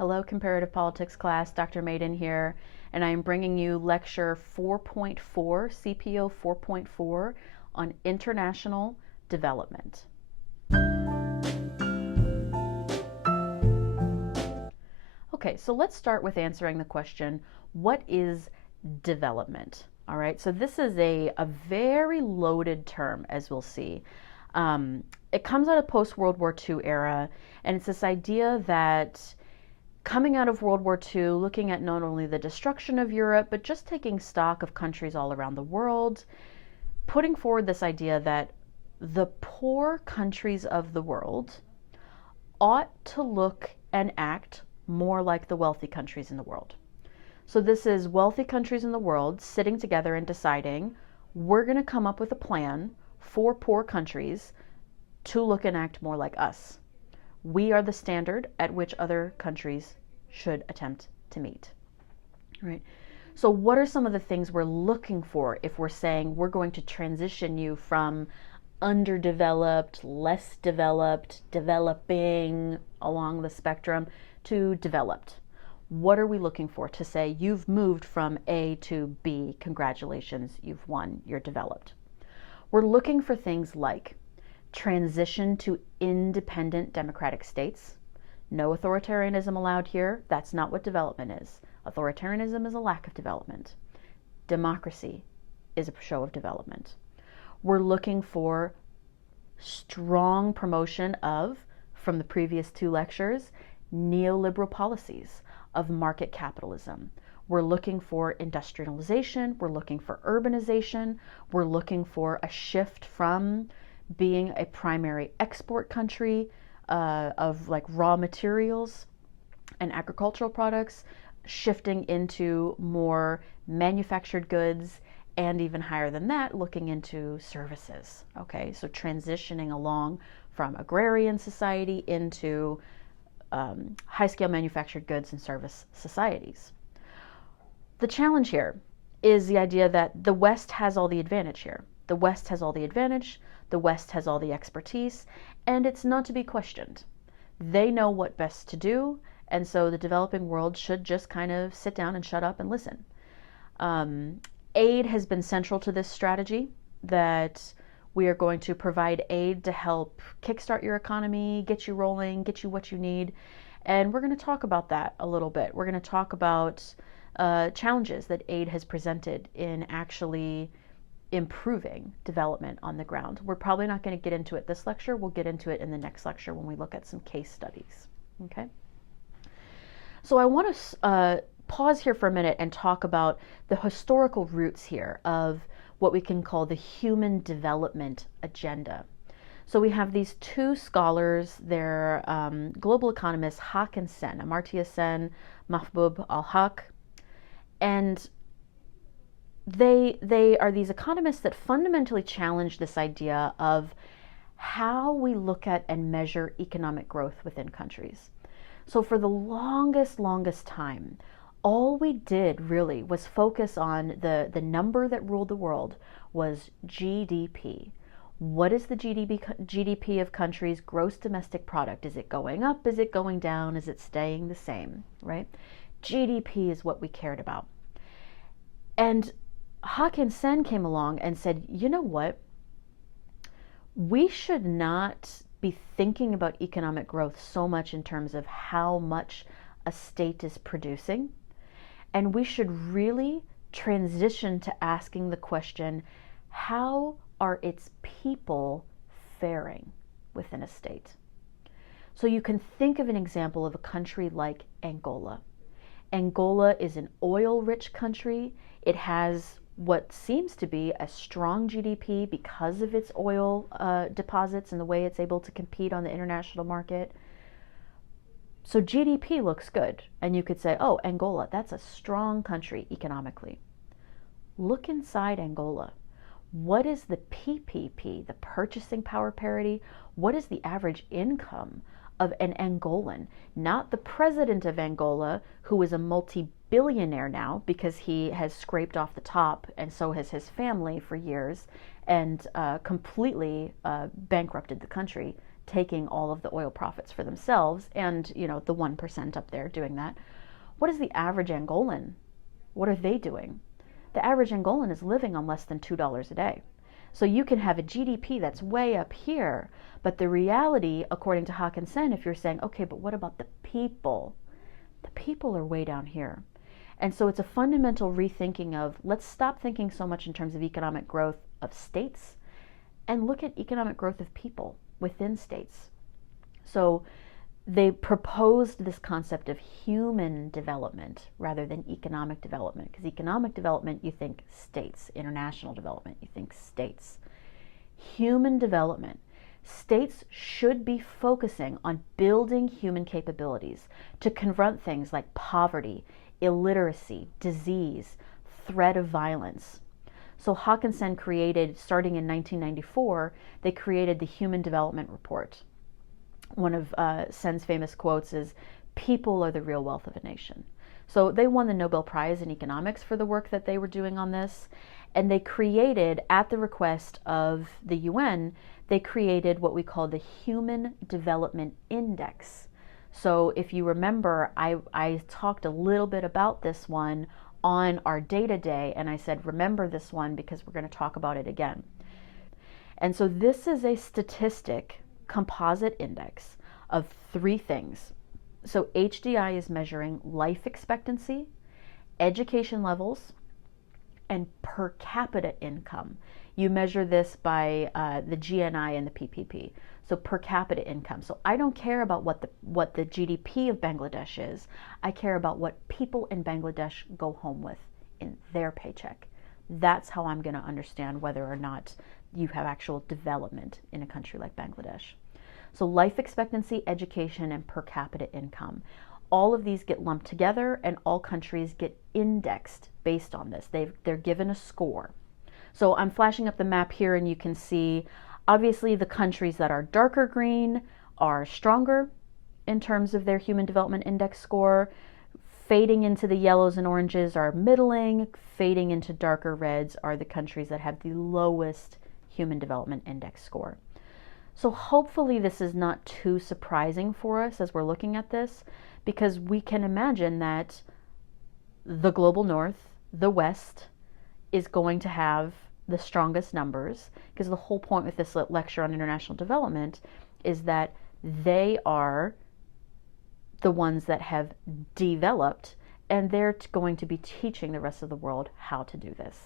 Hello, Comparative Politics class. Dr. Maiden here, and I am bringing you lecture 4.4, CPO 4.4 on international development. Okay, so let's start with answering the question, what is development? All right, so this is a very loaded term, as we'll see. It comes out of post-World War II era, and it's this idea that coming out of World War II, looking at not only the destruction of Europe, but just taking stock of countries all around the world, putting forward this idea that the poor countries of the world ought to look and act more like the wealthy countries in the world. So this is wealthy countries in the world sitting together and deciding, we're going to come up with a plan for poor countries to look and act more like us. We are the standard at which other countries should attempt to meet. Right? So what are some of the things we're looking for if we're saying we're going to transition you from underdeveloped, less developed, developing along the spectrum to developed? What are we looking for to say you've moved from A to B, congratulations, you've won, you're developed? We're looking for things like transition to independent democratic states. No authoritarianism allowed here. That's not what development is. Authoritarianism is a lack of development. Democracy is a show of development. We're looking for strong promotion of, from the previous two lectures, neoliberal policies of market capitalism. We're looking for industrialization. We're looking for urbanization. We're looking for a shift from being a primary export country of like raw materials and agricultural products, shifting into more manufactured goods, and even higher than that, looking into services. Okay, so transitioning along from agrarian society into high-scale manufactured goods and service societies. The challenge here is the idea that the West has all the advantage here. The West has all the advantage, the West has all the expertise, and it's not to be questioned. They know what best to do, and so the developing world should just kind of sit down and shut up and listen. Aid has been central to this strategy, that we are going to provide aid to help kickstart your economy, get you rolling, get you what you need, and we're going to talk about that a little bit. We're going to talk about challenges that aid has presented in actually improving development on the ground. We're probably not going to get into it this lecture. We'll get into it in the next lecture when we look at some case studies. Okay. So I want to pause here for a minute and talk about the historical roots here of what we can call the human development agenda. So we have these two scholars, they're global economists, Haq and Sen, Amartya Sen, Mahbub al-Haq, and they are these economists that fundamentally challenge this idea of how we look at and measure economic growth within countries. So for the longest time, all we did really was focus on the number that ruled the world was GDP. What is the GDP of countries' gross domestic product? Is it going up? Is it going down? Is it staying the same, right? GDP is what we cared about. And Haq and Sen came along and said, you know what? We should not be thinking about economic growth so much in terms of how much a state is producing. And we should really transition to asking the question, how are its people faring within a state? So you can think of an example of a country like Angola. Angola is an oil-rich country. It has what seems to be a strong GDP because of its oil deposits and the way it's able to compete on the international market. So GDP looks good, and you could say, oh, Angola, that's a strong country economically. Look inside Angola. What is the PPP, the purchasing power parity? What is the average income of an Angolan? Not the president of Angola, who is a multi-billionaire now because he has scraped off the top, and so has his family for years, and completely bankrupted the country taking all of the oil profits for themselves and, you know, the 1% up there doing that. What is the average Angolan? What are they doing? The average Angolan is living on less than $2 a day. So you can have a GDP that's way up here, but the reality, according to Haakonsen, if you're saying, okay, but what about the people? The people are way down here. And so it's a fundamental rethinking of, let's stop thinking so much in terms of economic growth of states and look at economic growth of people within states. So they proposed this concept of human development rather than economic development, because economic development, you think states. International development, you think states. Human development. States should be focusing on building human capabilities to confront things like poverty, illiteracy, disease, threat of violence. So Haakonsen created, starting in 1994, they created the Human Development Report. One of Sen's famous quotes is, "People are the real wealth of a nation." So they won the Nobel Prize in economics for the work that they were doing on this. And they created, at the request of the UN, they created what we call the Human Development Index. So if you remember, I talked a little bit about this one on our Data Day, and I said, remember this one because we're going to talk about it again. And so this is a statistic composite index of three things. So HDI is measuring life expectancy, education levels, and per capita income. You measure this by the GNI and the PPP. So per capita income. So I don't care about what the GDP of Bangladesh is. I care about what people in Bangladesh go home with in their paycheck. That's how I'm going to understand whether or not you have actual development in a country like Bangladesh. So life expectancy, education, and per capita income. All of these get lumped together, and all countries get indexed based on this. They're given a score. So I'm flashing up the map here, and you can see, obviously, the countries that are darker green are stronger in terms of their Human Development Index score. Fading into the yellows and oranges are middling. Fading into darker reds are the countries that have the lowest Human Development Index score. So hopefully this is not too surprising for us as we're looking at this, because we can imagine that the global north, the West, is going to have the strongest numbers, because the whole point with this lecture on international development is that they are the ones that have developed, and they're going to be teaching the rest of the world how to do this.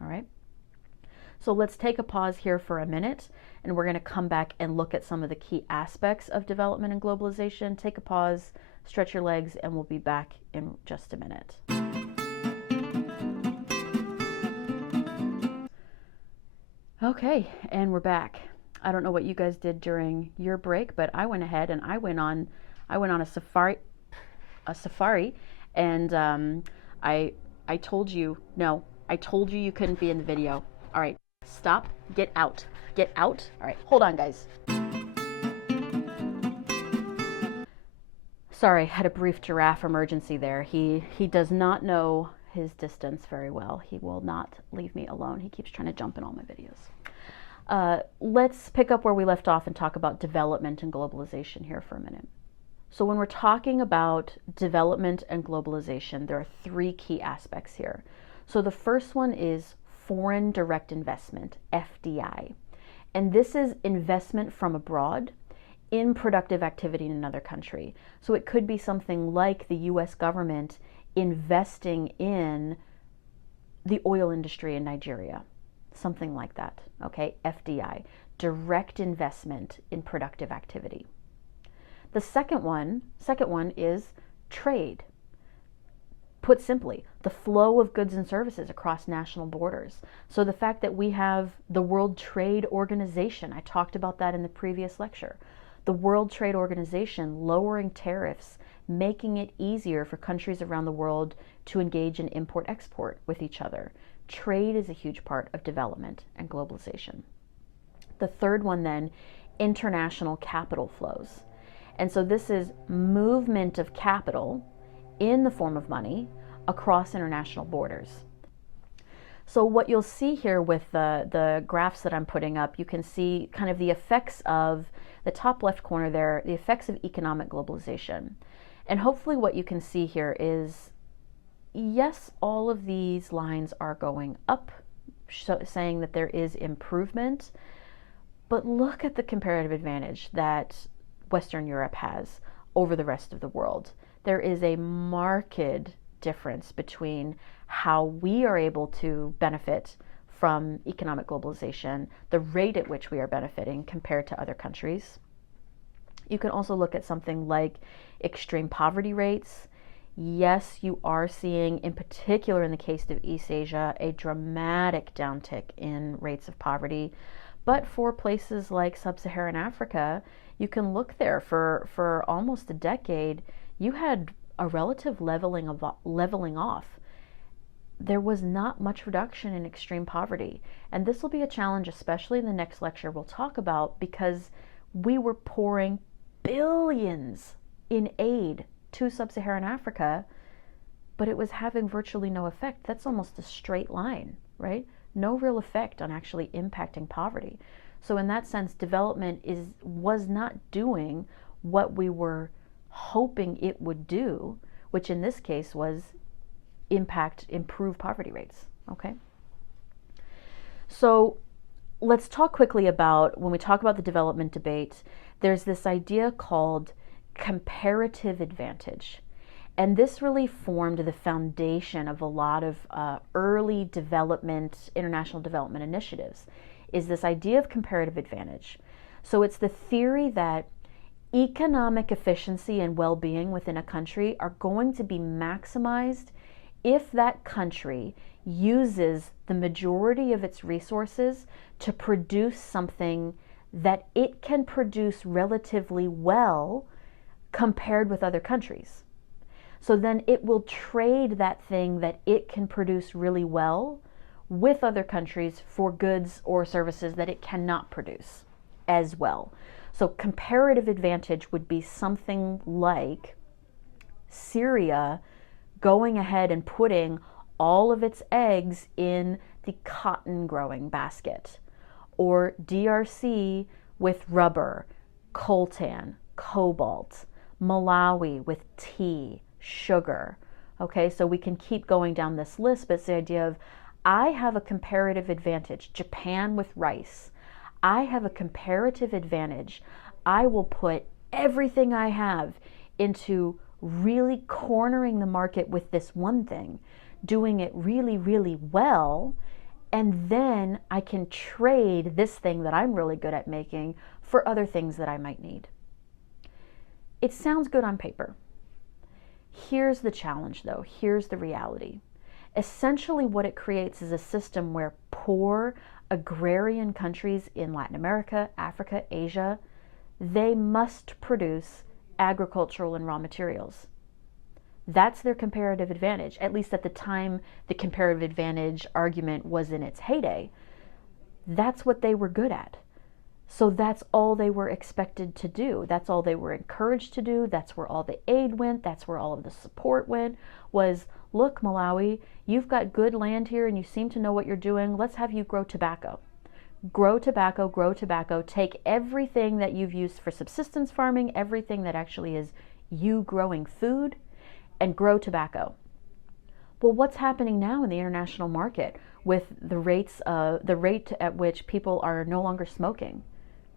All right? So let's take a pause here for a minute, and we're going to come back and look at some of the key aspects of development and globalization. Take a pause, stretch your legs, and we'll be back in just a minute. Okay, and we're back. I don't know what you guys did during your break, but I went ahead and I went on a safari, and I told you you couldn't be in the video. All right, stop, get out. All right, hold on, guys. Sorry, had a brief giraffe emergency there. He does not know his distance very well. He will not leave me alone. He keeps trying to jump in all my videos. Let's pick up where we left off and talk about development and globalization here for a minute. So when we're talking about development and globalization, there are three key aspects here. So the first one is foreign direct investment, FDI. And this is investment from abroad in productive activity in another country. So it could be something like the US government investing in the oil industry in Nigeria, something like that, okay? FDI, direct investment in productive activity. The second one is trade. Put simply, the flow of goods and services across national borders. So the fact that we have the World Trade Organization, I talked about that in the previous lecture. The World Trade Organization lowering tariffs, making it easier for countries around the world to engage in import-export with each other. Trade is a huge part of development and globalization. The third one then, international capital flows. And so this is movement of capital in the form of money across international borders. So what you'll see here with the graphs that I'm putting up, you can see kind of the effects of the top left corner there, the effects of economic globalization. And hopefully what you can see here is, yes, all of these lines are going up, saying that there is improvement, but look at the comparative advantage that Western Europe has over the rest of the world. There is a marked difference between how we are able to benefit from economic globalization, the rate at which we are benefiting compared to other countries. You can also look at something like extreme poverty rates. Yes, you are seeing, in particular in the case of East Asia, a dramatic downtick in rates of poverty. But for places like sub-Saharan Africa, you can look there for almost a decade, you had a relative leveling off. There was not much reduction in extreme poverty. And this will be a challenge, especially in the next lecture we'll talk about, because we were pouring billions in aid to sub-Saharan Africa, but it was having virtually no effect. That's almost a straight line, right? No real effect on actually impacting poverty. So in that sense, development was not doing what we were hoping it would do, which in this case was improve poverty rates, okay? So let's talk quickly about, when we talk about the development debate, there's this idea called comparative advantage. And this really formed the foundation of a lot of early development, international development initiatives, is this idea of comparative advantage. So it's the theory that economic efficiency and well-being within a country are going to be maximized if that country uses the majority of its resources to produce something that it can produce relatively well compared with other countries. So then it will trade that thing that it can produce really well with other countries for goods or services that it cannot produce as well. So comparative advantage would be something like Syria going ahead and putting all of its eggs in the cotton growing basket, or DRC with rubber, coltan, cobalt, Malawi with tea, sugar. Okay, so we can keep going down this list, but it's the idea of, I have a comparative advantage. Japan with rice. I have a comparative advantage. I will put everything I have into really cornering the market with this one thing, doing it really, really well, and then I can trade this thing that I'm really good at making for other things that I might need. It sounds good on paper. Here's the challenge, though. Here's the reality. Essentially, what it creates is a system where poor agrarian countries in Latin America, Africa, Asia, they must produce agricultural and raw materials. That's their comparative advantage, at least at the time the comparative advantage argument was in its heyday. That's what they were good at. So that's all they were expected to do. That's all they were encouraged to do. That's where all the aid went. That's where all of the support went, was, look, Malawi, you've got good land here and you seem to know what you're doing. Let's have you grow tobacco. Grow tobacco, grow tobacco. Take everything that you've used for subsistence farming, everything that actually is you growing food, and grow tobacco. Well, what's happening now in the international market with the rate at which people are no longer smoking,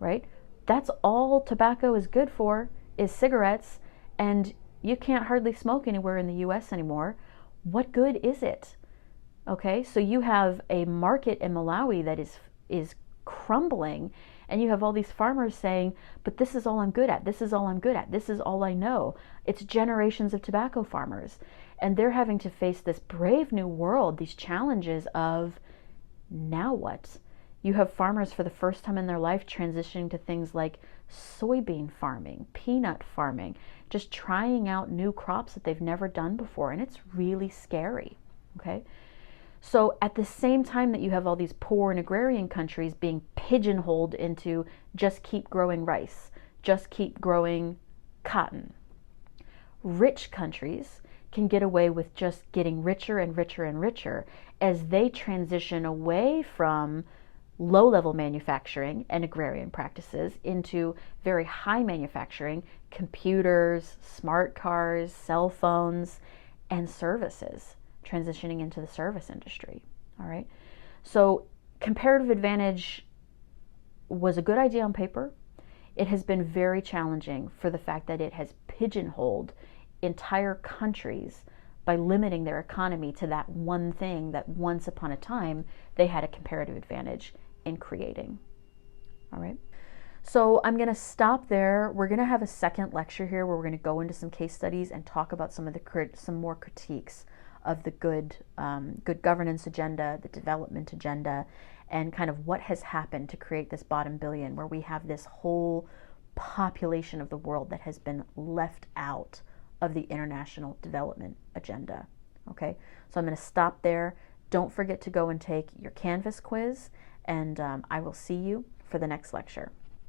right? That's all tobacco is good for, is cigarettes, and you can't hardly smoke anywhere in the US anymore. What good is it? Okay, so you have a market in Malawi that is crumbling, and you have all these farmers saying, but this is all I'm good at, this is all I'm good at, this is all I know. It's generations of tobacco farmers, and they're having to face this brave new world, these challenges of, now what? You have farmers for the first time in their life transitioning to things like soybean farming, peanut farming, just trying out new crops that they've never done before, and it's really scary, okay? So at the same time that you have all these poor and agrarian countries being pigeonholed into just keep growing rice, just keep growing cotton, rich countries can get away with just getting richer and richer and richer as they transition away from low-level manufacturing and agrarian practices into very high manufacturing, computers, smart cars, cell phones, and services, transitioning into the service industry. All right. So comparative advantage was a good idea on paper. It has been very challenging for the fact that it has pigeonholed entire countries by limiting their economy to that one thing that once upon a time they had a comparative advantage in creating. All right. So I'm going to stop there. We're going to have a second lecture here where we're going to go into some case studies and talk about some more critiques of the good governance agenda, the development agenda, and kind of what has happened to create this bottom billion, where we have this whole population of the world that has been left out of the international development agenda. Okay, so I'm going to stop there. Don't forget to go and take your Canvas quiz, and I will see you for the next lecture.